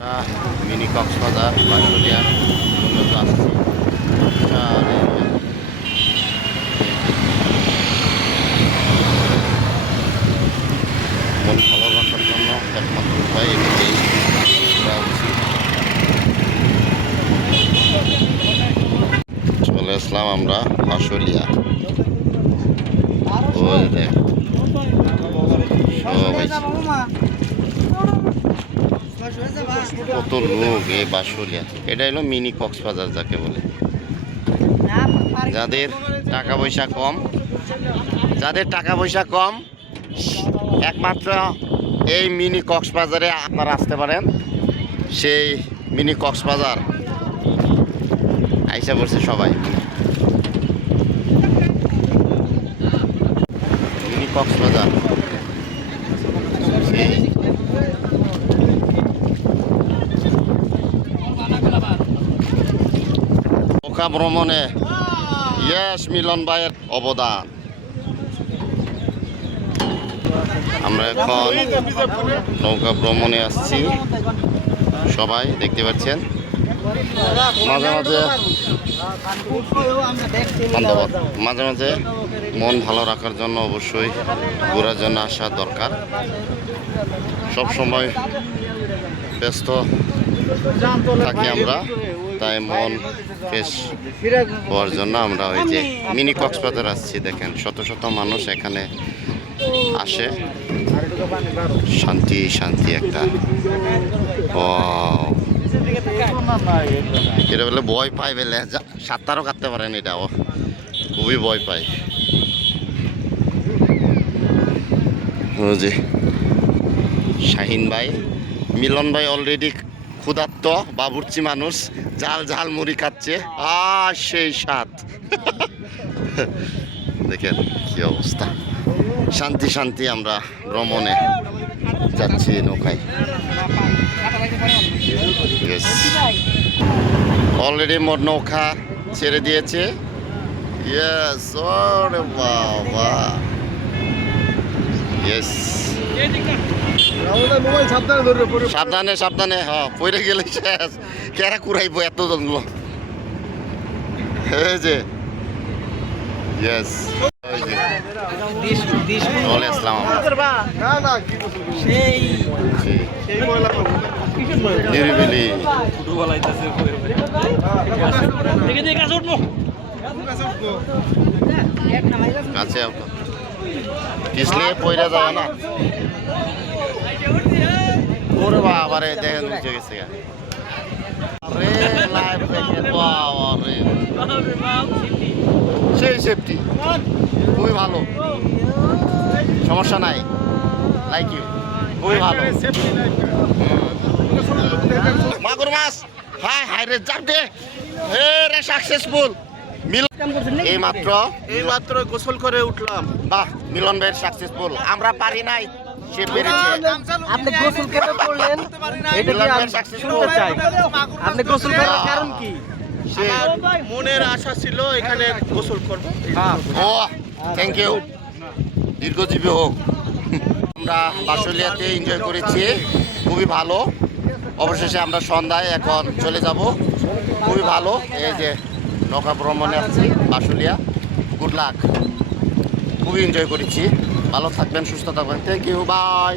Mini Cox's Bazar Bansberia মূলত আসছি মন ভালো রাখার জন্য একমাত্র উপায় এটাই করা উচিত। চলে আসলাম আমরা বাঁশবেড়িয়া। ওই দেখ কত লোক এই বাঁশবেড়িয়া। এটা হলো মিনি কক্সবাজার যাকে বলে। যাদের টাকা পয়সা কম একমাত্র এই মিনি কক্সবাজারে আপনারা আসতে পারেন। সেই মিনি কক্সবাজার আইসা পড়ছে সবাই। মিনি কক্সবাজার নৌকা ভ্রমণে মিলন ভাইয়ের অবদান। আমরা এখন নৌকা ভ্রমণে আসছি, সবাই দেখতে পাচ্ছেন। মাঝে মাঝে মন ভালো রাখার জন্য অবশ্যই ঘোরার জন্য আসা দরকার। সব সময় ব্যস্ত থাকি আমরা, তাই মন ফ্রেশ হওয়ার জন্য আমরা ওই যে মিনি কক্সবাজার আসছি। দেখেন শত শত মানুষ এখানে আসে, শান্তি একটা। এটা বলে ভয় পাই বলে সাঁতারও কাটতে পারেন, এটাও খুবই ভয় পাই। জি শাহিন ভাই, মিলন ভাই অলরেডি ক্ষুধার্ত বাবুর্চি মানুষ, ঝাল মুড়ি খাচ্ছে। সেই স্বাদ দেখেন কি অবস্থা। শান্তি আমরা ভ্রমণে যাচ্ছি নৌকায়। অলরেডি মোট নৌকা ছেড়ে দিয়েছে। সাবধানে হ্যাঁ, পড়ে গেলে শেষ। কেরা কুড়াইবো এত জঙ্গল। যে চলে আসলাম নিরিবিলি। কাছে পিছলে পয়রা যায় না। ওরে বাবারে দেখেন উঠে গেছে। সেই সেফটি খুবই ভালো, সমস্যা নাই। লাইক ইউ, খুবই ভালো। মাগুর মাছ হাই রে চাপ দে রে। সাকসেসফুল এই মাত্র গোসল করে উঠলাম। বাহ, মিলন ভাইয়ের সাকসেসফুল। আমরা পারি নাই, সে পেরেছে। আপনি গোসল কেন করলেন এটা কি আমি শুনতে চাই। আপনি গোসল করার কারণ কি? মনের আশা ছিল এখানে গোসল করব। ও থ্যাংক ইউ, দীর্ঘজীবী হোক। আমরা বাঁশবেড়িয়াতে এনজয় করেছি, খুবই ভালো। অবশেষে আমরা সন্ধ্যায় এখন চলে যাব, খুবই ভালো। এই যে নৌকা ভ্রমণে আসছি বাঁশবেড়িয়া। গুড লাক, খুবই এনজয় করেছি। ভালো থাকবেন, সুস্থ থাকবেন। Thank you, by.